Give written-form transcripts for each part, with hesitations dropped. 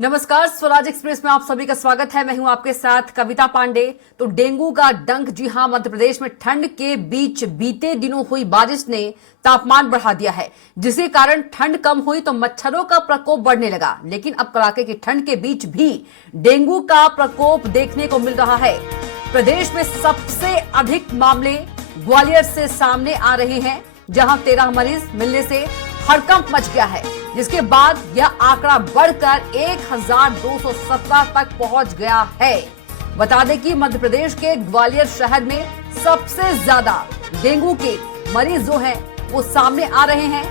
नमस्कार, स्वराज एक्सप्रेस में आप सभी का स्वागत है। मैं हूं आपके साथ कविता पांडे। तो डेंगू का डंक, जी हां, मध्य प्रदेश में ठंड के बीच बीते दिनों हुई बारिश ने तापमान बढ़ा दिया है, जिसके कारण ठंड कम हुई तो मच्छरों का प्रकोप बढ़ने लगा। लेकिन अब कड़ाके की ठंड के बीच भी डेंगू का प्रकोप देखने को मिल रहा है। प्रदेश में सबसे अधिक मामले ग्वालियर से सामने आ रहे हैं, जहां 13 मरीज मिलने से हड़कंप मच गया है, जिसके बाद यह आंकड़ा बढ़कर 1217 तक पहुंच गया है। बता दें कि मध्य प्रदेश के ग्वालियर शहर में सबसे ज्यादा डेंगू के मरीज जो हैं वो सामने आ रहे हैं।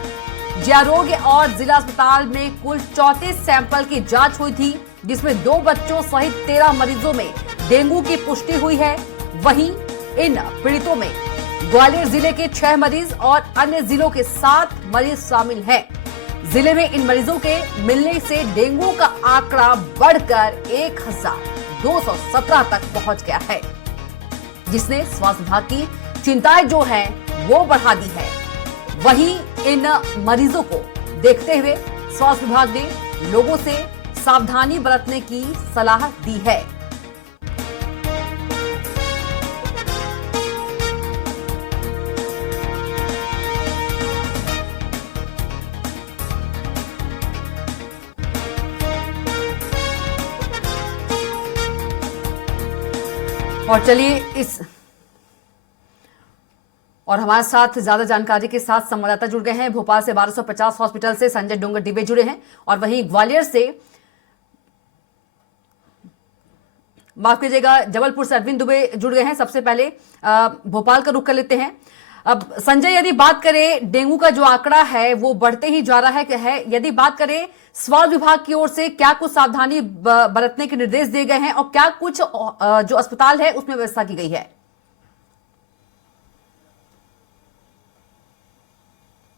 जयारोग्य और जिला अस्पताल में कुल 34 सैंपल की जांच हुई थी, जिसमें 2 बच्चों सहित 13 मरीजों में डेंगू की पुष्टि हुई है। वहीं इन पीड़ितों में ग्वालियर जिले के 6 मरीज और अन्य जिलों के 7 मरीज शामिल हैं। जिले में इन मरीजों के मिलने से डेंगू का आंकड़ा बढ़कर 1217 तक पहुंच गया है, जिसने स्वास्थ्य विभाग की चिंताएं जो है वो बढ़ा दी है। वहीं इन मरीजों को देखते हुए स्वास्थ्य विभाग ने लोगों से सावधानी बरतने की सलाह दी है। और चलिए हमारे साथ ज्यादा जानकारी के साथ संवाददाता जुड़ गए हैं। भोपाल से 1250 हॉस्पिटल से संजय डोंगर डिबे जुड़े हैं, और वहीं ग्वालियर से, माफ कीजिएगा, जबलपुर से अरविंद दुबे जुड़ गए हैं। सबसे पहले भोपाल का रुख कर लेते हैं। अब संजय, यदि बात करें डेंगू का जो आंकड़ा है वो बढ़ते ही जा रहा है, यदि बात करें स्वास्थ्य विभाग की ओर से क्या कुछ सावधानी बरतने के निर्देश दिए गए हैं और क्या कुछ जो अस्पताल है उसमें व्यवस्था की गई है?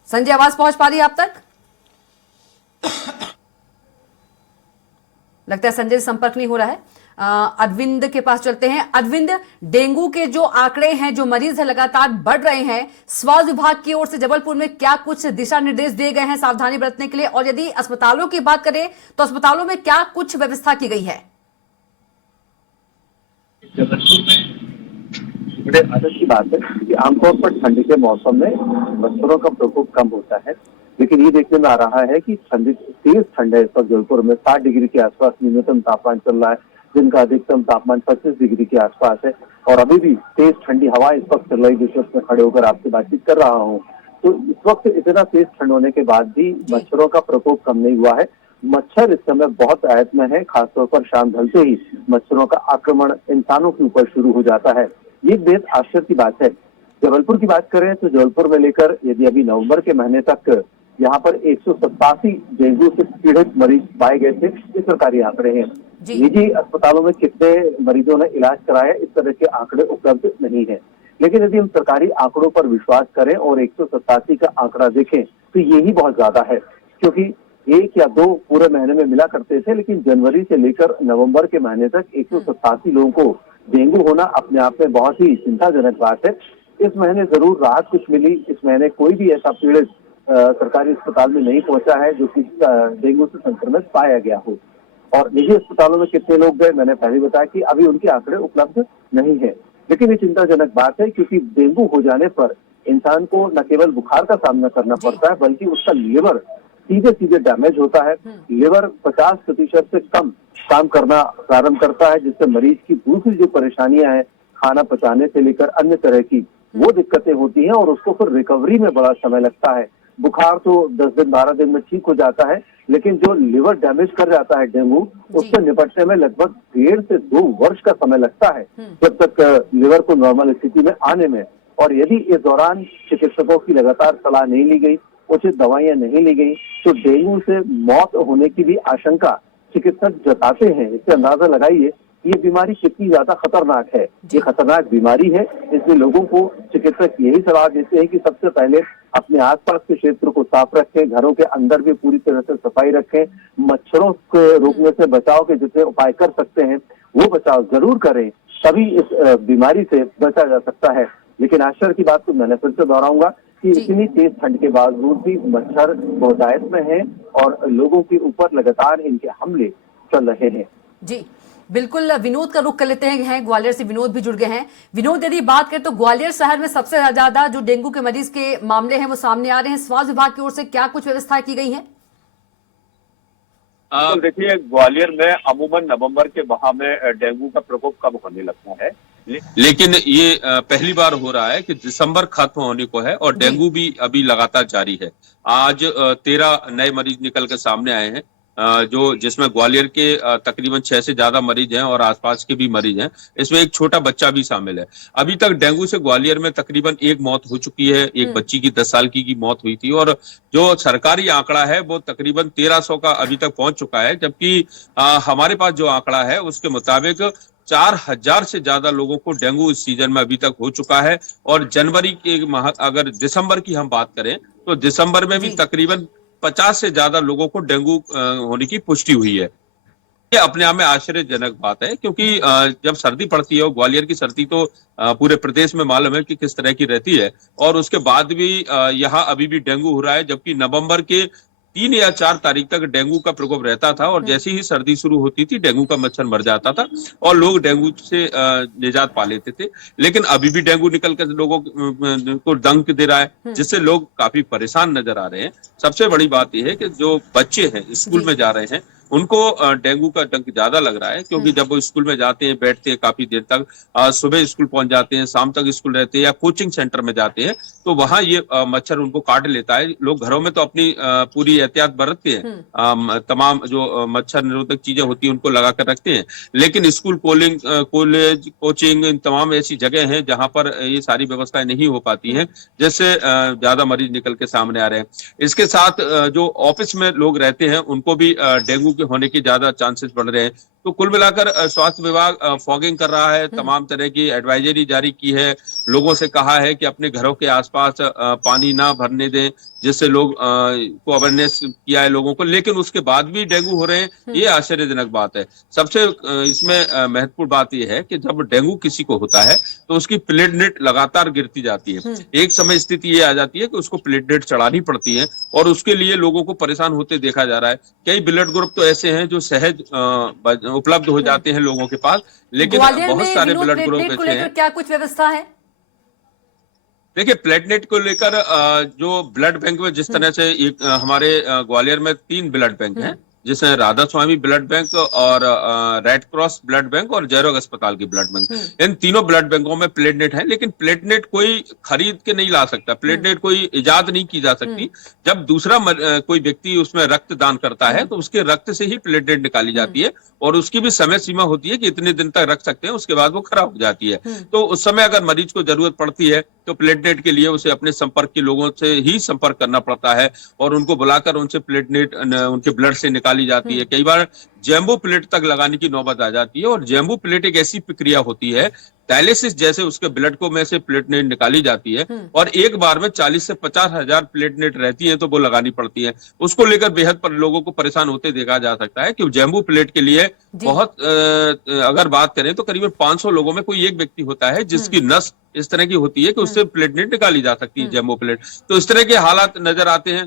संजय, आवाज पहुंच पा रही है आप तक? लगता है संजय संपर्क नहीं हो रहा है। अरविंद के पास चलते हैं। अरविंद, डेंगू के जो आंकड़े हैं, जो मरीज है लगातार बढ़ रहे हैं, स्वास्थ्य विभाग की ओर से जबलपुर में क्या कुछ दिशा निर्देश दिए गए हैं सावधानी बरतने के लिए? और यदि अस्पतालों की बात करें तो अस्पतालों में क्या कुछ व्यवस्था की गई है? जबलपुर में बड़े आदत की बात है कि आमतौर पर ठंड के मौसम में मच्छरों का प्रकोप कम होता है, लेकिन ये देखने में आ रहा है कि तेज ठंड है। इस वक्त जबलपुर में 60 डिग्री के आसपास न्यूनतम तापमान चल रहा है, जिनका अधिकतम तापमान 25 डिग्री के आसपास है, और अभी भी तेज ठंडी हवा इस वक्त चल रही, जिस वक्त में खड़े होकर आपसे बातचीत कर रहा हूँ। तो इस वक्त इतना तेज ठंड होने के बाद भी मच्छरों का प्रकोप कम नहीं हुआ है। मच्छर इस समय बहुत आयत में है, खासतौर पर शाम ढलते ही मच्छरों का आक्रमण इंसानों के ऊपर शुरू हो जाता है। ये बेहद आश्चर्य की बात है। जबलपुर की बात करें तो जबलपुर में लेकर यदि अभी नवंबर के महीने तक यहाँ पर 187 डेंगू से पीड़ित मरीज पाए गए थे। ये सरकारी आंकड़े हैं। निजी अस्पतालों में कितने मरीजों ने इलाज कराया, इस तरह के आंकड़े उपलब्ध नहीं है। लेकिन यदि हम सरकारी आंकड़ों पर विश्वास करें और 187 का आंकड़ा देखें तो यही बहुत ज्यादा है, क्योंकि 1 या 2 पूरे महीने में मिला करते थे, लेकिन जनवरी से लेकर नवंबर के महीने तक 187 लोगों को डेंगू होना अपने आप में बहुत ही चिंताजनक बात है। इस महीने जरूर राहत कुछ मिली। इस महीने कोई भी ऐसा पीड़ित सरकारी अस्पताल में नहीं पहुंचा है जो कि डेंगू से संक्रमित पाया गया हो। और निजी अस्पतालों में कितने लोग गए, मैंने पहले बताया कि अभी उनके आंकड़े उपलब्ध नहीं है। लेकिन ये चिंताजनक बात है, क्योंकि डेंगू हो जाने पर इंसान को न केवल बुखार का सामना करना पड़ता है, बल्कि उसका लिवर सीधे डैमेज होता है। लिवर 50% से कम काम करना प्रारंभ करता है, जिससे मरीज की दूसरी जो परेशानियां हैं, खाना पचाने से लेकर अन्य तरह की, वो दिक्कतें होती हैं और उसको फिर रिकवरी में बड़ा समय लगता है। बुखार तो 10 दिन 12 दिन में ठीक हो जाता है, लेकिन जो लिवर डैमेज कर जाता है डेंगू, उससे निपटने में लगभग 1.5 से 2 वर्ष का समय लगता है, जब तक लिवर को नॉर्मल स्थिति में आने में। और यदि इस दौरान चिकित्सकों की लगातार सलाह नहीं ली गई, उचित दवाइयां नहीं ली गई, तो डेंगू से मौत होने की भी आशंका चिकित्सक जताते हैं। इससे अंदाजा लगाइए ये बीमारी कितनी ज्यादा खतरनाक है। ये खतरनाक बीमारी है, इसलिए लोगों को चिकित्सक यही सलाह देते हैं कि सबसे पहले अपने आसपास के क्षेत्र को साफ रखें, घरों के अंदर भी पूरी तरह से सफाई रखें, मच्छरों को रोकने से बचाव के जितने उपाय कर सकते हैं वो बचाव जरूर करें, तभी इस बीमारी से बचा जा सकता है। लेकिन आश्चर्य की बात तो मैंने फिर से दोहराऊंगा कि इतनी तेज ठंड के बावजूद भी मच्छर बहुतायत में है और लोगों के ऊपर लगातार इनके हमले चल रहे हैं। जी बिल्कुल, विनोद का रुख कर लेते हैं। ग्वालियर से विनोद भी जुड़ गए हैं। विनोद, यदि बात करें तो ग्वालियर शहर में सबसे ज्यादा जो डेंगू के मरीज के मामले हैं वो सामने आ रहे हैं, स्वास्थ्य विभाग की ओर से क्या कुछ व्यवस्था की गई है? तो देखिए, ग्वालियर में अमूमन नवंबर के माह में डेंगू का प्रकोप कम होने लगता है, लेकिन ये पहली बार हो रहा है कि दिसंबर खत्म होने को है और डेंगू भी अभी लगातार जारी है। आज 13 नए मरीज निकल के सामने आए हैं, जो जिसमें ग्वालियर के तकरीबन 6 से ज्यादा मरीज हैं और आसपास के भी मरीज हैं। इसमें एक छोटा बच्चा भी शामिल है। अभी तक डेंगू से ग्वालियर में तकरीबन एक मौत हो चुकी है। एक बच्ची की 10 साल की मौत हुई थी और जो सरकारी आंकड़ा है वो तकरीबन 1300 का अभी तक पहुंच चुका है, जबकि हमारे पास जो आंकड़ा है उसके मुताबिक 4000 से ज्यादा लोगों को डेंगू इस सीजन में अभी तक हो चुका है। और जनवरी के माह, अगर दिसंबर की हम बात करें तो दिसंबर में भी तकरीबन 50 से ज्यादा लोगों को डेंगू होने की पुष्टि हुई है। ये अपने आप में आश्चर्यजनक बात है, क्योंकि जब सर्दी पड़ती है, और ग्वालियर की सर्दी तो पूरे प्रदेश में मालूम है कि किस तरह की रहती है, और उसके बाद भी यहाँ अभी भी डेंगू हो रहा है, जबकि नवंबर के 3 या 4 तारीख तक डेंगू का प्रकोप रहता था और जैसे ही सर्दी शुरू होती थी डेंगू का मच्छर मर जाता था और लोग डेंगू से निजात पा लेते थे। लेकिन अभी भी डेंगू निकल कर लोगों को डंक दे रहा है, जिससे लोग काफी परेशान नजर आ रहे हैं। सबसे बड़ी बात यह है कि जो बच्चे हैं स्कूल में जा रहे हैं उनको डेंगू का डंक ज्यादा लग रहा है, क्योंकि जब वो स्कूल में जाते हैं, बैठते हैं काफी देर तक, सुबह स्कूल पहुंच जाते हैं, शाम तक स्कूल रहते हैं या कोचिंग सेंटर में जाते हैं, तो वहां ये मच्छर उनको काट लेता है। लोग घरों में तो अपनी पूरी एहतियात बरतते हैं, तमाम जो मच्छर निरोधक चीजें होती हैं उनको लगा कर रखते हैं, लेकिन स्कूल, कॉलेज, कोचिंग, इन तमाम ऐसी जगह हैं जहां पर ये सारी व्यवस्थाएं नहीं हो पाती हैं, जिससे ज्यादा मरीज निकल के सामने आ रहे हैं। इसके साथ जो ऑफिस में लोग रहते हैं उनको भी डेंगू होने की ज्यादा चांसेस बढ़ रहे हैं। तो कुल मिलाकर स्वास्थ्य विभाग फॉगिंग कर रहा है, तमाम तरह की एडवाइजरी जारी की है, लोगों से कहा है कि अपने घरों के आसपास पानी ना भरने दें, जिससे लोग को अवेयरनेस किया है लोगों को, लेकिन उसके बाद भी डेंगू हो रहे हैं, ये आश्चर्यजनक बात है। सबसे इसमें महत्वपूर्ण बात यह है कि जब डेंगू किसी को होता है तो उसकी प्लेटलेट लगातार गिरती जाती है। एक समय स्थिति ये आ जाती है कि उसको प्लेटलेट चढ़ानी पड़ती है और उसके लिए लोगों को परेशान होते देखा जा रहा है। कई ब्लड ग्रुप तो ऐसे हैं जो सहज उपलब्ध हो जाते हैं लोगों के पास, लेकिन बहुत सारे ब्लड ग्रुप ऐसे हैं। क्या कुछ व्यवस्था है? देखिए, प्लेटलेट को लेकर जो ब्लड बैंक में जिस तरह से हमारे ग्वालियर में 3 ब्लड बैंक हैं, जिसमें राधा स्वामी ब्लड बैंक और रेड क्रॉस ब्लड बैंक और जयरोग अस्पताल की ब्लड बैंक, इन तीनों ब्लड बैंकों में प्लेटलेट है, लेकिन प्लेटलेट कोई खरीद के नहीं ला सकता, प्लेटलेट कोई इजाद नहीं की जा सकती। जब दूसरा कोई व्यक्ति उसमें रक्त दान करता है तो उसके रक्त से ही प्लेटलेट निकाली जाती है और उसकी भी समय सीमा होती है कि इतने दिन तक रख सकते हैं, उसके बाद वो खराब हो जाती है। तो उस समय अगर मरीज को जरूरत पड़ती है तो प्लेटलेट के लिए उसे अपने संपर्क के लोगों से ही संपर्क करना पड़ता है और उनको बुलाकर उनसे प्लेटलेट उनके ब्लड से निकाली जाती है। कई बार जैम्बो प्लेट तक लगाने की नौबत आ जाती है और जैम्बो प्लेट एक ऐसी प्रक्रिया होती है, डायलिसिस जैसे उसके ब्लड को में से प्लेटलेट निकाली जाती है और एक बार में 40 से 50 हजार प्लेटलेट रहती है तो वो लगानी पड़ती है। उसको लेकर बेहद पर लोगों को परेशान होते देखा जा सकता है कि जैम्बो प्लेट के लिए बहुत अगर बात करें तो करीबन 500 लोगों में कोई एक व्यक्ति होता है जिसकी नस इस तरह की होती है कि उससे प्लेटलेट निकाली जा सकती है, जैम्बो प्लेट। तो इस तरह के हालात नजर आते हैं।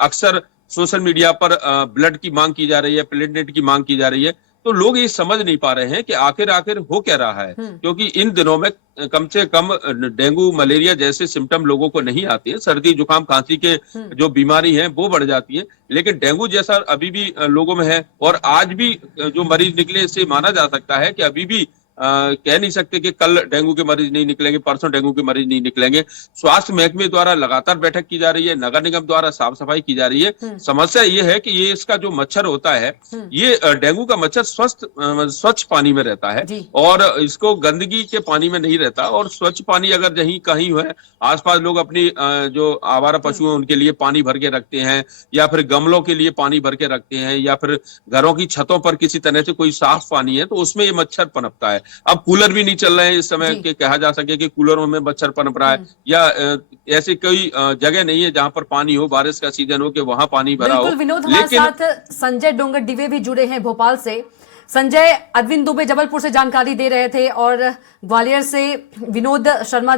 अक्सर सोशल मीडिया पर ब्लड की मांग की जा रही है, प्लेटलेट की मांग की जा रही है, तो लोग ये समझ नहीं पा रहे हैं कि आखिर हो क्या रहा है, क्योंकि इन दिनों में कम से कम डेंगू, मलेरिया जैसे सिम्टम लोगों को नहीं आते हैं। सर्दी, जुकाम, खांसी के जो बीमारी है वो बढ़ जाती है, लेकिन डेंगू जैसा अभी भी लोगों में है। और आज भी जो मरीज निकले, इससे माना जा सकता है कि अभी भी कह नहीं सकते कि कल डेंगू के मरीज नहीं निकलेंगे, परसों डेंगू के मरीज नहीं निकलेंगे। स्वास्थ्य महकमे द्वारा लगातार बैठक की जा रही है, नगर निगम द्वारा साफ सफाई की जा रही है। समस्या ये है कि ये इसका जो मच्छर होता है, ये डेंगू का मच्छर स्वच्छ पानी में रहता है और इसको गंदगी के पानी में नहीं रहता। और स्वच्छ पानी अगर कहीं कहीं है, आसपास लोग अपनी जो आवारा पशु हैं उनके लिए पानी भर के रखते हैं या फिर गमलों के लिए पानी भर के रखते हैं या फिर घरों की छतों पर किसी तरह से कोई साफ पानी है तो उसमें ये मच्छर पनपता है। अब कूलर भी नहीं चल रहे हैं इस समय कि कहा जा सके कि कूलरों में मच्छर पनप रहा है, या ऐसी कोई जगह नहीं है जहां पर पानी हो, बारिश का सीजन हो कि वहां पानी भरा हो। विनोद, हमारे साथ संजय डोंगर डिवे भी जुड़े हैं भोपाल से। संजय, अरविंद दुबे जबलपुर से जानकारी दे रहे थे और ग्वालियर से विनोद शर्मा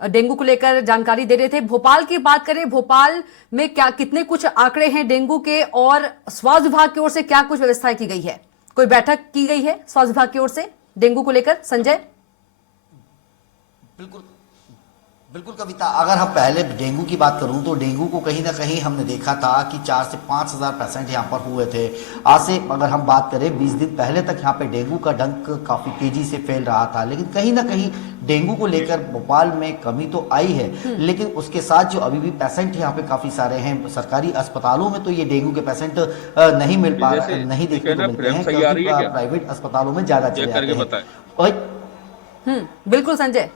डेंगू को लेकर जानकारी दे रहे थे। भोपाल की बात करें, भोपाल में क्या कितने कुछ आंकड़े हैं डेंगू के और स्वास्थ्य विभाग की ओर से क्या कुछ व्यवस्था की गई है? कोई बैठक की गई है स्वास्थ्य विभाग की ओर से डेंगू को लेकर? संजय। बिल्कुल बिल्कुल कविता, अगर हम पहले डेंगू की बात करूं तो डेंगू को कहीं ना कहीं हमने देखा था कि 4 से 5,000 पेशेंट यहाँ पर हुए थे। आज से अगर हम बात करें 20 दिन पहले तक यहाँ पे डेंगू का डंक काफ़ी तेजी से फैल रहा था, लेकिन कहीं ना कहीं डेंगू को लेकर भोपाल में कमी तो आई है, लेकिन उसके साथ जो अभी भी पेशेंट यहाँ पे काफ़ी सारे हैं। सरकारी अस्पतालों में तो ये डेंगू के पेशेंट नहीं मिल पा रहे, नहीं देखने को मिलते हैं, क्योंकि प्राइवेट अस्पतालों में ज़्यादा चले जाते हैं। बिल्कुल संजय,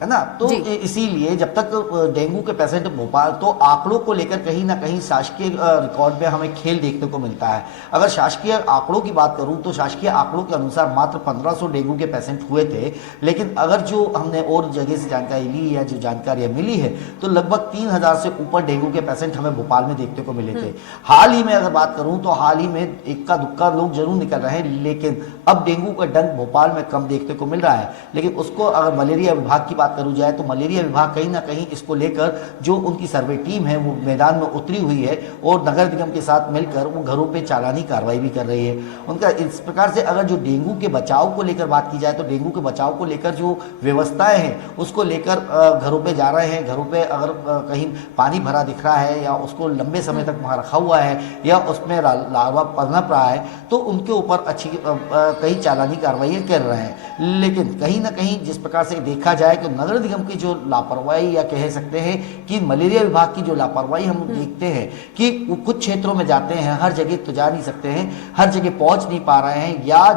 है ना। तो इसीलिए जब तक डेंगू के पेशेंट भोपाल, तो आंकड़ों को लेकर कहीं ना कहीं शासकीय रिकॉर्ड में हमें खेल देखने को मिलता है। अगर शासकीय आंकड़ों की बात करूं तो शासकीय आंकड़ों के अनुसार मात्र 1500 डेंगू के पेशेंट हुए थे, लेकिन अगर जो हमने और जगह से जानकारी ली या जो जानकारियां मिली है तो लगभग 3000 से ऊपर डेंगू के पेशेंट हमें भोपाल में देखने को मिले थे। हाल ही में अगर बात करूं तो हाल ही में इक्का दुक्का लोग जरूर निकल रहे हैं, लेकिन अब डेंगू का डंक भोपाल में कम देखने को मिल रहा है। लेकिन उसको अगर मलेरिया विभाग की करू जाए तो मलेरिया विभाग कहीं ना कहीं इसको लेकर जो उनकी सर्वे टीम है वो मैदान में उतरी हुई है और नगर निगम के साथ मिलकर वो घरों पे चालानी कार्रवाई भी कर रही है। उनका इस प्रकार से अगर जो डेंगू के बचाव को लेकर बात की जाए तो डेंगू के बचाव को लेकर जो व्यवस्थाएं हैं उसको लेकर घरों पे जा रहे हैं। घरों पे अगर कहीं पानी भरा दिख रहा है या उसको लंबे समय तक वहाँ रखा हुआ है या उसमें लार्वा पनप रहा है तो उनके ऊपर अच्छी कई चालानी कार्रवाई कर रहे हैं। लेकिन कहीं ना कहीं जिस प्रकार से देखा जाए कि नगर निगम की जो लापरवाही या कह सकते हैं कि मलेरिया विभाग की जो लापरवाही हम देखते हैं कि कुछ क्षेत्रों में जाते हैं, हर जगह तो जा नहीं सकते हैं, हर जगह पहुंच नहीं पा रहे हैं, या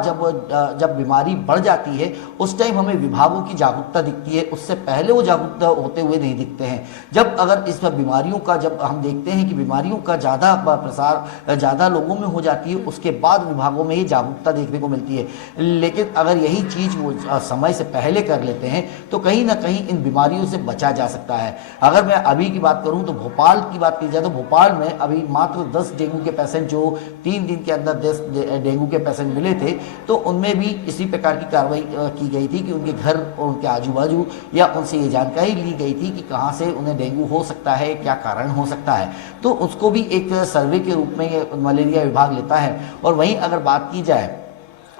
जब बीमारी बढ़ जाती है उस टाइम हमें विभागों की जागरूकता दिखती है, उससे पहले वो जागरूकता होते हुए नहीं दिखते हैं। जब अगर इस बीमारियों का जब हम देखते हैं कि बीमारियों का ज़्यादा प्रसार ज़्यादा लोगों में हो जाती है उसके बाद विभागों में ये जागरूकता देखने को मिलती है। लेकिन अगर यही चीज़ वो समय से पहले कर लेते हैं तो कहीं ना कहीं इन बीमारियों से बचा जा सकता है। अगर मैं अभी की बात करूं तो भोपाल की बात की जाए तो भोपाल में अभी मात्र 10 डेंगू के पेशेंट जो 3 दिन के अंदर 10 डेंगू के पेशेंट मिले थे, तो उनमें भी इसी प्रकार की कार्रवाई की गई थी कि उनके घर और उनके आजू बाजू या उनसे ये जानकारी ली गई थी कि कहाँ से उन्हें डेंगू हो सकता है, क्या कारण हो सकता है, तो उसको भी एक सर्वे के रूप में मलेरिया विभाग लेता है। और वहीं अगर बात की जाए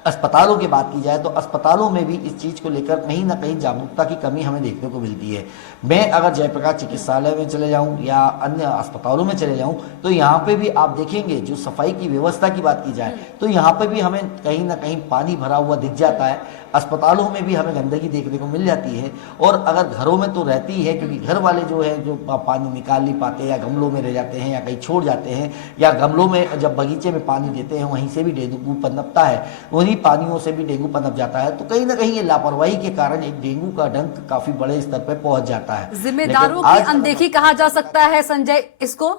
अस्पतालों की बात की जाए तो अस्पतालों में भी इस चीज़ को लेकर कहीं ना कहीं जागरूकता की कमी हमें देखने को मिलती है। मैं अगर जयप्रकाश चिकित्सालय में चले जाऊं या अन्य अस्पतालों में चले जाऊं तो यहाँ पे भी आप देखेंगे जो सफाई की व्यवस्था की बात की जाए तो यहाँ पे भी हमें कहीं ना कहीं पानी भरा हुआ दिख जाता है। अस्पतालों में भी हमें गंदगी देखने को मिल जाती है और अगर घरों में तो रहती है, क्योंकि घर वाले जो है जो पानी निकाल नहीं पाते या गमलों में रह जाते हैं या कहीं छोड़ जाते हैं या गमलों में जब बगीचे में पानी देते हैं वहीं से भी डेंगू पनपता है, उन्हीं पानियों से भी डेंगू पनप जाता है। तो कहीं ना कहीं ये लापरवाही के कारण एक डेंगू का डंक काफी बड़े स्तर पर पहुंच जाता है। जिम्मेदारों की अनदेखी कहा जा सकता है संजय इसको,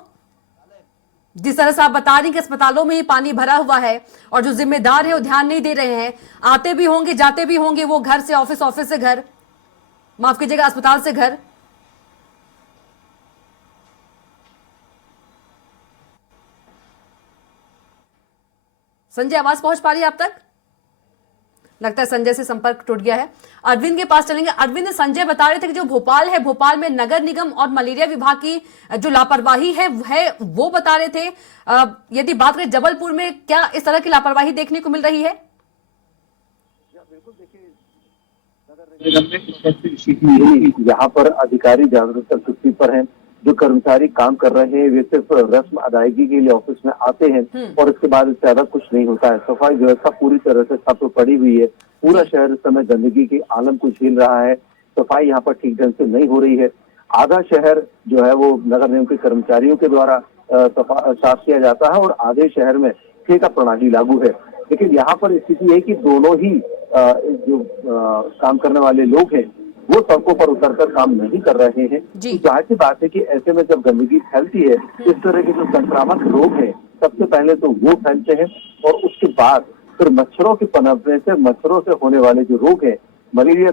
जिस तरह से आप बता रही कि अस्पतालों में ही पानी भरा हुआ है और जो जिम्मेदार है वो ध्यान नहीं दे रहे हैं, आते भी होंगे जाते भी होंगे वो घर से ऑफिस, ऑफिस से घर, माफ कीजिएगा अस्पताल से घर। संजय आवाज पहुंच पा रही है आप तक? लगता है संजय से संपर्क टूट गया है। अरविंद के पास चलेंगे। अरविंद, संजय बता रहे थे कि जो भोपाल है, भोपाल में नगर निगम और मलेरिया विभाग की जो लापरवाही है वो बता रहे थे। यदि बात करें जबलपुर में, क्या इस तरह की लापरवाही देखने को मिल रही है? बिल्कुल, देखिए नगर निगम में यहाँ पर अधिकारी जागरूकता छुट्टी पर हैं, जो कर्मचारी काम कर रहे हैं वे सिर्फ रस्म अदायगी के लिए ऑफिस में आते हैं और इसके बाद इससे ज्यादा कुछ नहीं होता है। सफाई व्यवस्था पूरी तरह से ठप पड़ी हुई है, पूरा शहर इस समय गंदगी के आलम को झेल रहा है। सफाई यहाँ पर ठीक ढंग से नहीं हो रही है। आधा शहर जो है वो नगर निगम के कर्मचारियों के द्वारा साफ किया जाता है और आधे शहर में ठेका प्रणाली लागू है। लेकिन यहाँ पर स्थिति है कि दोनों ही जो काम करने वाले लोग हैं वो सड़कों पर उतरकर काम नहीं कर रहे हैं। तो जाहिर सी बात है कि ऐसे में जब गंदगी फैलती है, इस तरह के जो संक्रामक रोग हैं सबसे पहले तो वो फैलते हैं और उसके बाद फिर मच्छरों के पनपने से, मच्छरों से होने वाले जो रोग हैं, मलेरिया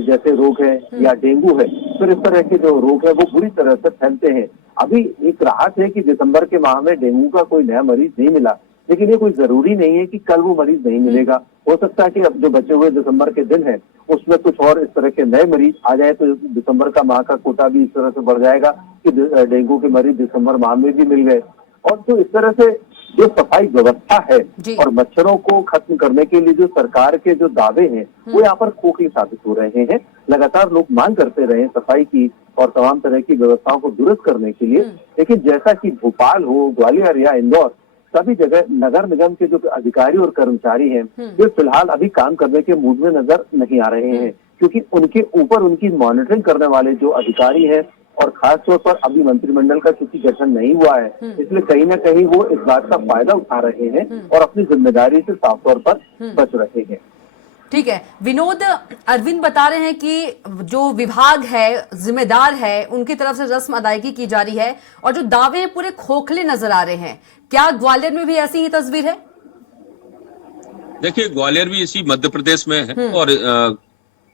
जैसे रोग है या डेंगू है, फिर इस तरह के जो रोग है वो बुरी तरह से फैलते हैं। अभी एक राहत है कि दिसंबर के माह में डेंगू का कोई नया मरीज नहीं मिला, लेकिन ये कोई जरूरी नहीं है कि कल वो मरीज नहीं मिलेगा। हो सकता है कि अब जो बचे हुए दिसंबर के दिन है उसमें कुछ और इस तरह के नए मरीज आ जाए, तो दिसंबर का माह का कोटा भी इस तरह से बढ़ जाएगा कि डेंगू के मरीज दिसंबर माह में भी मिल गए। और तो इस तरह से जो सफाई व्यवस्था है और मच्छरों को खत्म करने के लिए जो सरकार के जो दावे हैं वो यहाँ पर खोखले साबित हो रहे हैं। लगातार लोग मांग करते रहे सफाई की और तमाम तरह की व्यवस्थाओं को दुरुस्त करने के लिए, लेकिन जैसा कि भोपाल हो, ग्वालियर या इंदौर, सभी जगह नगर निगम के जो अधिकारी और कर्मचारी हैं वे फिलहाल अभी काम करने के मूड में नजर नहीं आ रहे हैं, क्योंकि उनके ऊपर उनकी मॉनिटरिंग करने वाले जो अधिकारी हैं और खास तौर पर अभी मंत्रिमंडल का चूंकि गठन नहीं हुआ है, इसलिए कहीं ना कहीं वो इस बात का फायदा उठा रहे हैं और अपनी जिम्मेदारी से साफ तौर पर बच रहे हैं। ठीक है विनोद, अरविंद बता रहे हैं कि जो विभाग है, जिम्मेदार है, उनकी तरफ से रस्म अदायगी की जा रही है और जो दावे पूरे खोखले नजर आ रहे हैं। क्या ग्वालियर में भी ऐसी ही तस्वीर है? देखिए, ग्वालियर भी इसी मध्य प्रदेश में है और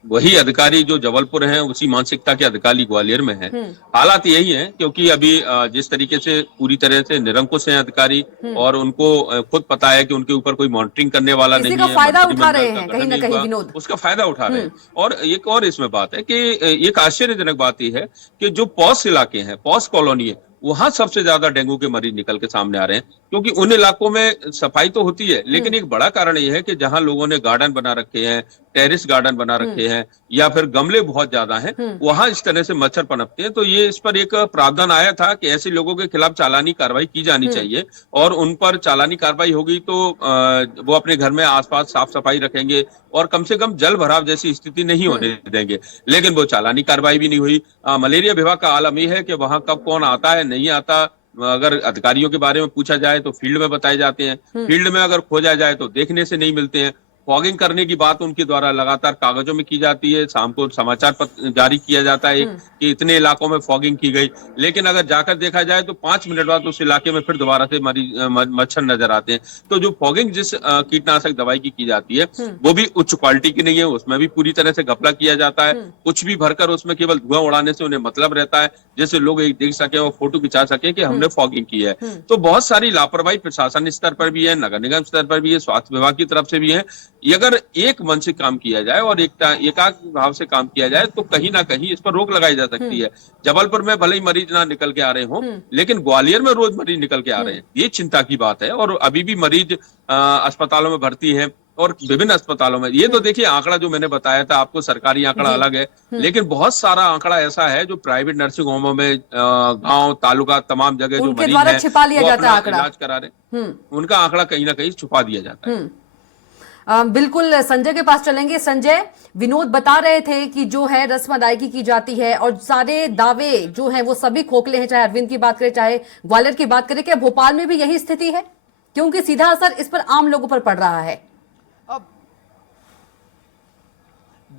वही अधिकारी जो जबलपुर हैं उसी मानसिकता के अधिकारी ग्वालियर में हैं। हालात यही हैं, क्योंकि अभी जिस तरीके से पूरी तरह से निरंकुश हैं अधिकारी और उनको खुद पता है कि उनके ऊपर कोई मॉनिटरिंग करने वाला नहीं है, फायदा उठा रहे हैं कहीं ना कहीं विनोद, उसका फायदा उठा रहे हैं। और एक और इसमें बात है कि एक आश्चर्यजनक बात यह है कि जो पॉश इलाके हैं, पॉश कॉलोनी है, वहां सबसे ज्यादा डेंगू के मरीज निकल के सामने आ रहे हैं, क्योंकि उन इलाकों में सफाई तो होती है, लेकिन एक बड़ा कारण यह है कि जहां लोगों ने गार्डन बना रखे हैं, टेरिस गार्डन बना रखे हैं या फिर गमले बहुत ज्यादा हैं, वहां इस तरह से मच्छर पनपते हैं। तो ये इस पर एक प्रावधान आया था कि ऐसे लोगों के खिलाफ चालानी कार्रवाई की जानी चाहिए और उन पर चालानी कार्रवाई होगी तो वो अपने घर में आसपास साफ सफाई रखेंगे और कम से कम जल भराव जैसी स्थिति नहीं होने देंगे, लेकिन वो चालानी कार्रवाई भी नहीं हुई। मलेरिया विभाग का आलम यह है कि वहां कब कौन आता है, नहीं आता, अगर अधिकारियों के बारे में पूछा जाए तो फील्ड में बताए जाते हैं, फील्ड में अगर खोजा जाए तो देखने से नहीं मिलते हैं। फॉगिंग करने की बात उनके द्वारा लगातार कागजों में की जाती है, शाम को समाचार पत्र जारी किया जाता है कि इतने इलाकों में फॉगिंग की गई, लेकिन अगर जाकर देखा जाए तो 5 मिनट बाद उस इलाके में फिर दोबारा से मच्छर नजर आते हैं। तो जो फॉगिंग जिस कीटनाशक दवाई की जाती है वो भी उच्च क्वालिटी की नहीं है, उसमें भी पूरी तरह से घपला किया जाता है। कुछ भी भरकर उसमें केवल धुआं उड़ाने से उन्हें मतलब रहता है, जैसे लोग एक देख सके और फोटो खिंचा सके कि हमने फॉगिंग की है। तो बहुत सारी लापरवाही प्रशासन स्तर पर भी है, नगर निगम स्तर पर भी है, स्वास्थ्य विभाग की तरफ से भी है। अगर एक मन से काम किया जाए और एकाग्र भाव से काम किया जाए तो कहीं ना कहीं इस पर रोक लगाई जा सकती है। जबलपुर में भले ही मरीज ना निकल के आ रहे हों, लेकिन ग्वालियर में रोज मरीज निकल के आ रहे हैं, ये चिंता की बात है। और अभी भी मरीज अस्पतालों में भर्ती है और विभिन्न अस्पतालों में। ये तो देखिए आंकड़ा जो मैंने बताया था आपको, सरकारी आंकड़ा अलग है, लेकिन बहुत सारा आंकड़ा ऐसा है जो प्राइवेट नर्सिंग होमों में गांव तालुका तमाम जगह जो मरीज हैं छिपा लिया जाता है, इलाज करा रहे, उनका आंकड़ा कहीं ना कहीं छुपा दिया जाता है। बिल्कुल संजय के पास चलेंगे। संजय, विनोद बता रहे थे कि जो है रस्म अदायगी की जाती है और सारे दावे जो हैं वो सभी खोखले हैं, चाहे अरविंद की बात करें चाहे ग्वालियर की बात करें। क्या भोपाल में भी यही स्थिति है, क्योंकि सीधा असर इस पर आम लोगों पर पड़ रहा है?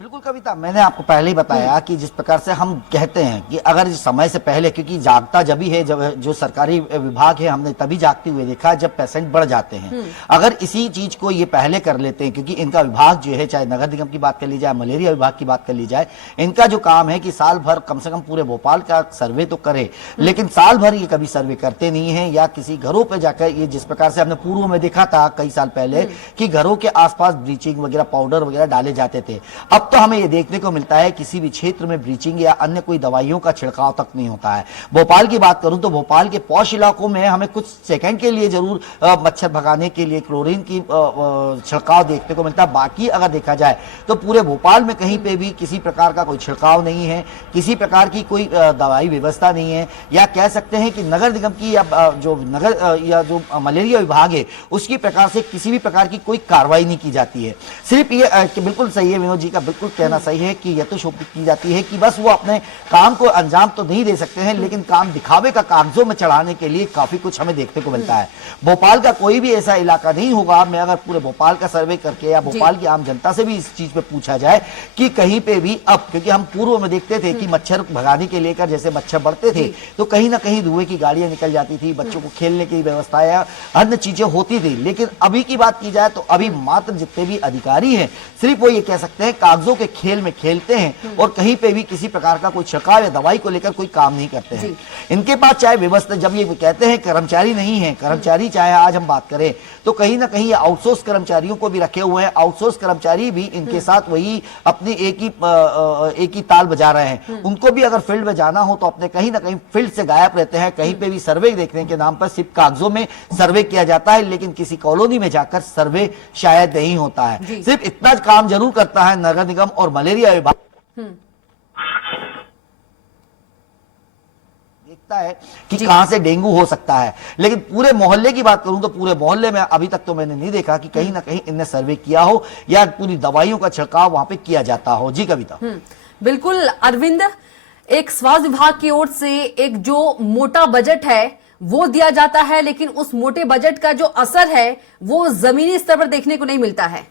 बिल्कुल कविता, मैंने आपको पहले ही बताया कि जिस प्रकार से हम कहते हैं कि अगर समय से पहले, क्योंकि जागता जब ही है जब जो सरकारी विभाग है, हमने तभी जागते हुए देखा जब पेशेंट बढ़ जाते हैं। अगर इसी चीज को ये पहले कर लेते हैं, क्योंकि इनका विभाग जो है, चाहे नगर निगम की बात कर ली जाए, मलेरिया विभाग की बात कर ली जाए, इनका जो काम है कि साल भर कम से कम पूरे भोपाल का सर्वे तो करे, लेकिन साल भर ये कभी सर्वे करते नहीं है या किसी घरों पर जाकर, ये जिस प्रकार से हमने पूर्व में देखा था कई साल पहले कि घरों के आसपास ब्लीचिंग वगैरह पाउडर वगैरह डाले जाते थे, अब तो हमें यह देखने को मिलता है किसी भी क्षेत्र में ब्लीचिंग या अन्य कोई दवाइयों का छिड़काव तक नहीं होता है। भोपाल की बात करूं तो भोपाल के पॉश इलाकों में हमें कुछ सेकंड के लिए जरूर मच्छर भगाने के लिए क्लोरीन की छिड़काव देखने को मिलता है। बाकी अगर देखा जाए तो पूरे भोपाल में कहीं पे भी किसी प्रकार का कोई छिड़काव नहीं है, किसी प्रकार की कोई दवाई व्यवस्था नहीं है, या कह सकते हैं कि नगर निगम की या जो नगर या जो मलेरिया विभाग है उसकी प्रकार से किसी भी प्रकार की कोई कार्रवाई नहीं की जाती है। सिर्फ ये बिल्कुल सही है, विनोद जी का बिल्कुल कहना सही है कि यथोशोक्ति की जाती है कि बस वो अपने काम को अंजाम तो नहीं दे सकते हैं, लेकिन काम दिखावे का कागजों में चढ़ाने के लिए काफी कुछ हमें देखने को मिलता है। भोपाल का कोई भी ऐसा इलाका नहीं होगा, मैं अगर पूरे भोपाल का सर्वे करके या भोपाल की आम जनता से भी इस चीज पे पूछा जाए कि कहीं पे भी अब, क्योंकि हम पूर्व में देखते थे कि मच्छर भगाने के लेकर जैसे मच्छर बढ़ते थे तो कहीं ना कहीं धुएं की गाड़ियां निकल जाती थी, बच्चों को खेलने की व्यवस्था या अन्य चीजें होती थी, लेकिन अभी की बात की जाए तो अभी मात्र जितने भी अधिकारी हैं सिर्फ वो ये कह सकते हैं कागजों कागजों के खेल में खेलते हैं और कहीं पे भी किसी प्रकार का कोई छिड़काव या दवाई को लेकर कोई काम नहीं करते हैं। इनके पास चाहे व्यवस्था, जब ये कहते हैं कर्मचारी नहीं है, कर्मचारी चाहे आज हम बात करें तो कहीं ना कहीं ये आउटसोर्स कर्मचारियों को भी रखे हुए हैं। आउटसोर्स कर्मचारी भी इनके साथ वही अपनी एक ही ताल बजा रहे हैं। उनको भी अगर फील्ड में जाना हो तो अपने कहीं ना कहीं फील्ड से गायब रहते हैं। कहीं पे भी सर्वे देखने के नाम पर सिर्फ कागजों में सर्वे किया जाता है, लेकिन किसी कॉलोनी में जाकर सर्वे शायद नहीं होता है। सिर्फ इतना काम जरूर करता है नगर निगम और मलेरिया विभाग, देखता है कि कहां से डेंगू हो सकता है। लेकिन पूरे मोहल्ले की बात करूं तो पूरे मोहल्ले में अभी तक तो मैंने नहीं देखा कि कहीं ना कहीं इनने सर्वे किया हो या पूरी दवाइयों का छिड़काव वहां पे किया जाता हो। जी कविता। बिल्कुल अरविंद, एक स्वास्थ्य विभाग की ओर से एक जो मोटा बजट है वो दिया जाता है, लेकिन उस मोटे बजट का जो असर है वो जमीनी स्तर पर देखने को नहीं मिलता है।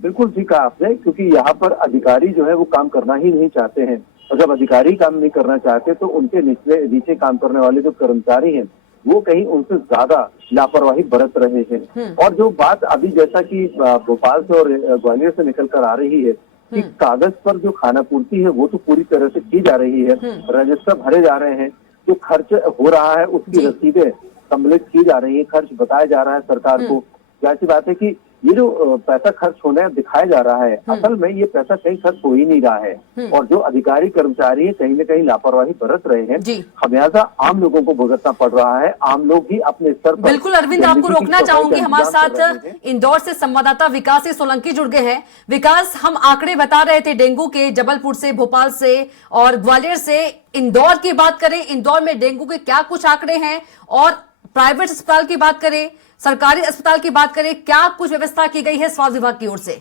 बिल्कुल ठीक कहा आपने, क्योंकि यहाँ पर अधिकारी जो है वो काम करना ही नहीं चाहते हैं, और जब अधिकारी काम नहीं करना चाहते तो उनके नीचे काम करने वाले जो कर्मचारी हैं वो कहीं उनसे ज्यादा लापरवाही बरत रहे हैं। और जो बात अभी जैसा कि भोपाल से और ग्वालियर से निकल कर आ रही है कि कागज पर जो खाना पूर्ति है वो तो पूरी तरह से की जा रही है, रजिस्टर भरे जा रहे हैं, जो खर्च हो रहा है उसकी रसीदें सम्मिलित की जा रही है, खर्च बताया जा रहा है सरकार को। जाहिर सी बात है कि ये जो पैसा खर्च होना है दिखाया जा रहा है, असल में ये पैसा कहीं खर्च हो ही नहीं रहा है। और जो अधिकारी कर्मचारी है कहीं न कहीं लापरवाही बरत रहे हैं, खमियाजा आम लोगों को भुगतना पड़ रहा है। आम लोग ही अपने स्तर पर। बिल्कुल अरविंद, आपको रोकना चाहूंगी, हमारे साथ इंदौर से संवाददाता विकास सोलंकी जुड़ गए हैं। विकास, हम आंकड़े बता रहे थे डेंगू के, जबलपुर से, भोपाल से और ग्वालियर से। इंदौर की बात करें, इंदौर में डेंगू के क्या कुछ आंकड़े हैं, और प्राइवेट अस्पताल की बात करें, सरकारी अस्पताल की बात करें, क्या कुछ व्यवस्था की गई है स्वास्थ्य विभाग की ओर से?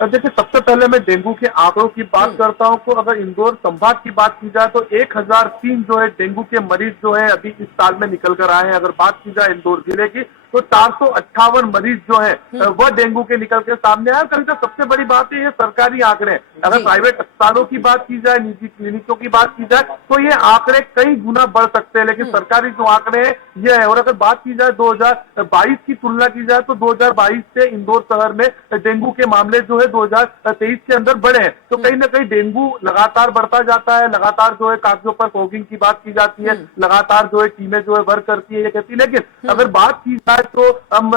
देखिए, सबसे पहले मैं डेंगू के आंकड़ों की बात करता हूं। तो अगर इंदौर संभाग की बात की जाए तो 1003 जो है डेंगू के मरीज जो है अभी इस साल में निकल कर आए हैं। अगर बात की जाए इंदौर जिले की तो 458 मरीज जो है वह डेंगू के निकल के सामने आए। कभी तो सबसे बड़ी बात है ये सरकारी आंकड़े। अगर प्राइवेट अस्पतालों की बात की जाए, निजी क्लिनिकों की बात की जाए तो ये आंकड़े कई गुना बढ़ सकते हैं, लेकिन सरकारी जो आंकड़े हैं ये है। और अगर बात की जाए 2022 की तुलना की जाए तो 2022 से इंदौर शहर में डेंगू के मामले जो है 2023 के अंदर बढ़े हैं। तो कहीं ना कहीं डेंगू लगातार बढ़ता जाता है। लगातार जो है कागजों पर फॉगिंग की बात की जाती है, लगातार जो है टीमें जो है वर्क करती है, ये कहती है। लेकिन अगर बात की जाए तो हम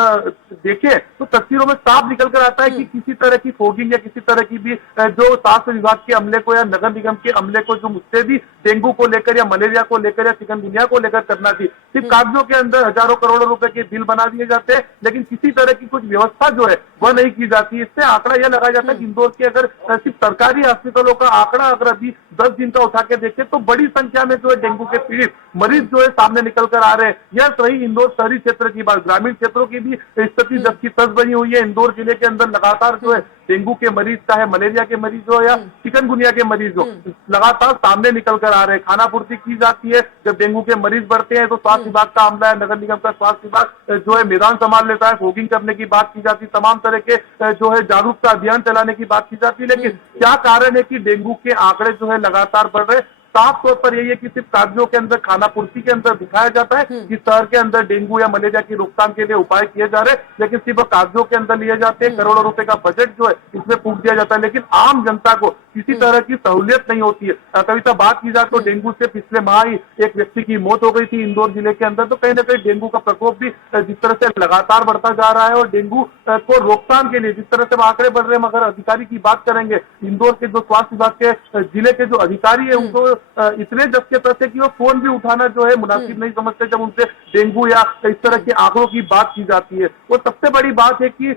देखें तो तस्वीरों में साफ निकल कर आता है कि किसी तरह की फॉगिंग या किसी तरह की भी जो स्वास्थ्य विभाग के अमले को या नगर निगम के अमले को जो मुझसे भी डेंगू को लेकर या मलेरिया को लेकर या चिकनगुनिया को लेकर करना थी, सिर्फ कागजों के अंदर हजारों करोड़ों रुपए के बिल बना दिए जाते हैं, लेकिन किसी तरह की कुछ व्यवस्था जो है वह नहीं की जाती। इससे आंकड़ा यह लगाया जाता है कि इंदौर के अगर सिर्फ सरकारी अस्पतालों का आंकड़ा अगर अभी 10 दिन का उठा के देखें तो बड़ी संख्या में जो है डेंगू के पीड़ित मरीज जो है सामने निकल कर आ रहे हैं। यह सही इंदौर शहरी क्षेत्र की बात, ग्रामीण क्षेत्रों की भी स्थिति जब की तस बनी हुई है। इंदौर जिले के अंदर लगातार जो है डेंगू के मरीज, चाहे मलेरिया के मरीज हो या चिकनगुनिया के मरीज हो, लगातार सामने निकल कर आ रहे हैं। खाना पूर्ति की जाती है, जब डेंगू के मरीज बढ़ते हैं तो स्वास्थ्य विभाग का अमला है, नगर निगम का स्वास्थ्य विभाग जो है मैदान संभाल लेता है, फॉगिंग करने की बात की जाती है, तमाम तरह के जो है जागरूकता अभियान चलाने की बात की जाती है। लेकिन क्या कारण है कि डेंगू के आंकड़े जो है लगातार बढ़ रहे हैं? साफ तौर पर यही है कि सिर्फ कागजों के अंदर, खाना पूर्ति के अंदर दिखाया जाता है कि शहर के अंदर डेंगू या मलेरिया की रोकथाम के लिए उपाय किए जा रहे हैं, लेकिन सिर्फ कागजों के अंदर लिए जाते हैं। करोड़ों रुपए का बजट जो है इसमें फूंक दिया जाता है, लेकिन आम जनता को किसी तरह की सहूलियत नहीं होती है। कविता, बात की जाए तो डेंगू से पिछले माह ही एक व्यक्ति की मौत हो गई थी इंदौर जिले के अंदर। तो कहीं ना कहीं डेंगू का प्रकोप भी जिस तरह से लगातार बढ़ता जा रहा है और डेंगू को रोकथाम के लिए जिस तरह से आंकड़े बढ़ रहे हैं, मगर अधिकारी की बात करेंगे, इंदौर के जो स्वास्थ्य विभाग के जिले के जो अधिकारी है उनको इतने के तथ्य कि वो फोन भी उठाना जो है मुनासिब नहीं समझते जब उनसे डेंगू या इस तरह के आंकड़ों की बात की जाती है। वो सबसे बड़ी बात है कि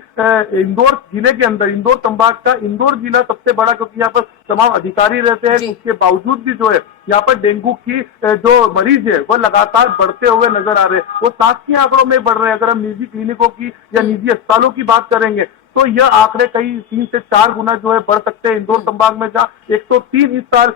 इंदौर जिले के अंदर, इंदौर संभाग का इंदौर जिला सबसे बड़ा, क्योंकि यहाँ पर तमाम अधिकारी रहते हैं, उसके बावजूद भी जो है यहाँ पर डेंगू की जो मरीज है वह लगातार बढ़ते हुए नजर आ रहे हैं। वो शासकीय आंकड़ों में बढ़ रहे हैं। अगर हम निजी क्लिनिकों की या निजी अस्पतालों की बात करेंगे तो यह आंकड़े कई 3 से 4 गुना जो है बढ़ सकते हैं। इंदौर संभाग में जहाँ 103 इस साल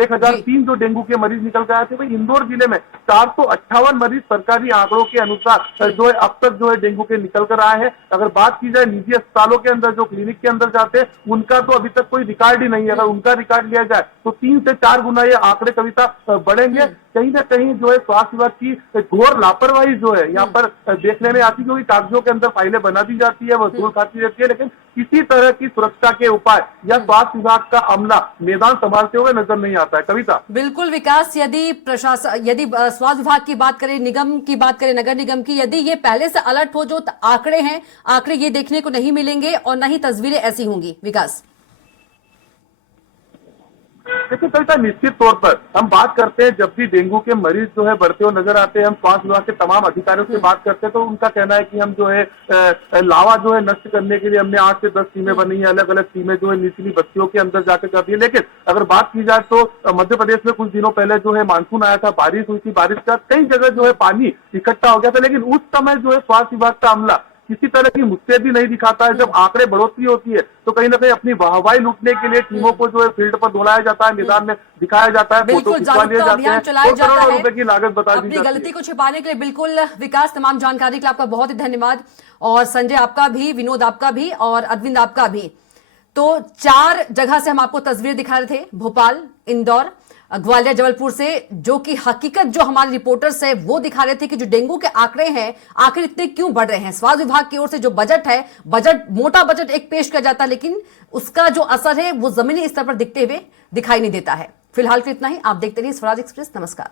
1003 जो डेंगू के मरीज निकल के आए थे, वही इंदौर जिले में 458 मरीज सरकारी आंकड़ों के अनुसार जो है अब तक जो है डेंगू के निकल कर आए हैं। अगर बात की जाए निजी अस्पतालों के अंदर जो क्लिनिक के अंदर जाते हैं उनका तो अभी तक कोई रिकॉर्ड ही नहीं है। अगर उनका रिकॉर्ड लिया जाए तो 3 से 4 गुना ये आंकड़े कविता बढ़ेंगे। कहीं ना कहीं जो है स्वास्थ्य विभाग की घोर लापरवाही जो है यहाँ पर देखने में आती है, क्योंकि कागजों के अंदर फाइलें बना दी जाती है, वसूल खाती रहती है, लेकिन किसी तरह की सुरक्षा के उपाय या स्वास्थ्य विभाग का अमला मैदान संभालते हुए नजर नहीं आता है। कविता। बिल्कुल विकास, यदि प्रशासन, यदि स्वास्थ्य विभाग की बात करें, निगम की बात करें, नगर निगम की, यदि ये पहले से अलर्ट हो, जो आंकड़े हैं, आंकड़े ये देखने को नहीं मिलेंगे और न ही तस्वीरें ऐसी होंगी। विकास, देखिए कविता, निश्चित तौर पर हम बात करते हैं, जब भी डेंगू के मरीज जो है बढ़ते हुए नजर आते हैं, हम स्वास्थ्य विभाग के तमाम अधिकारियों से बात करते हैं, तो उनका कहना है कि हम जो है लावा जो है नष्ट करने के लिए हमने 8 से 10 टीमें बनी है, अलग अलग टीमें जो है निचली बस्तियों के अंदर जाकर करती है। लेकिन अगर बात की जाए तो मध्य प्रदेश में कुछ दिनों पहले जो है मानसून आया था, बारिश हुई थी, बारिश का कई जगह जो है पानी इकट्ठा हो गया था, लेकिन उस समय जो है स्वास्थ्य विभाग का अमला किसी तरह की मुस्तैदी नहीं दिखाता है। जब आंकड़े बढ़ोतरी होती है तो कहीं ना कहीं अपनी वाहवाही लूटने के लिए टीमों को जो है फील्ड पर दौड़ाया जाता है, मैदान में दिखाया जाता है, फोटो बिल्कुल खिंचवा लिए जागरूकता जाते अभियान हैं, चलाया और जाता करोड़ों है रुपए की लागत बता दी अपनी जाती गलती है। को छिपाने के लिए। बिल्कुल विकास, तमाम जानकारी के लिए आपका बहुत ही धन्यवाद, और संजय आपका भी, विनोद आपका भी, और अरविंद आपका भी। तो 4 जगह से हम आपको तस्वीर दिखा रहे थे, भोपाल, इंदौर, ग्वालियर, जबलपुर से, जो कि हकीकत जो हमारे रिपोर्टर्स है वो दिखा रहे थे कि जो डेंगू के आंकड़े हैं आखिर इतने क्यों बढ़ रहे हैं। स्वास्थ्य विभाग की ओर से जो बजट है, मोटा बजट एक पेश किया जाता है, लेकिन उसका जो असर है वो जमीनी स्तर पर दिखते हुए दिखाई नहीं देता है। फिलहाल के इतना ही। आप देखते रहिए स्वराज एक्सप्रेस। नमस्कार।